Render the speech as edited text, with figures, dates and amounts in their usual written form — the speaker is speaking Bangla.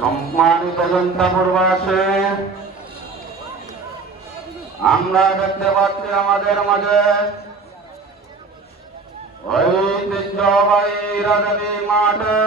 সম্মানিত জনতাপুরবাসী, আমরা দেখতে পাচ্ছি আমাদের মাঝে ঐতিহ্যবাহী রাজনী মাঠে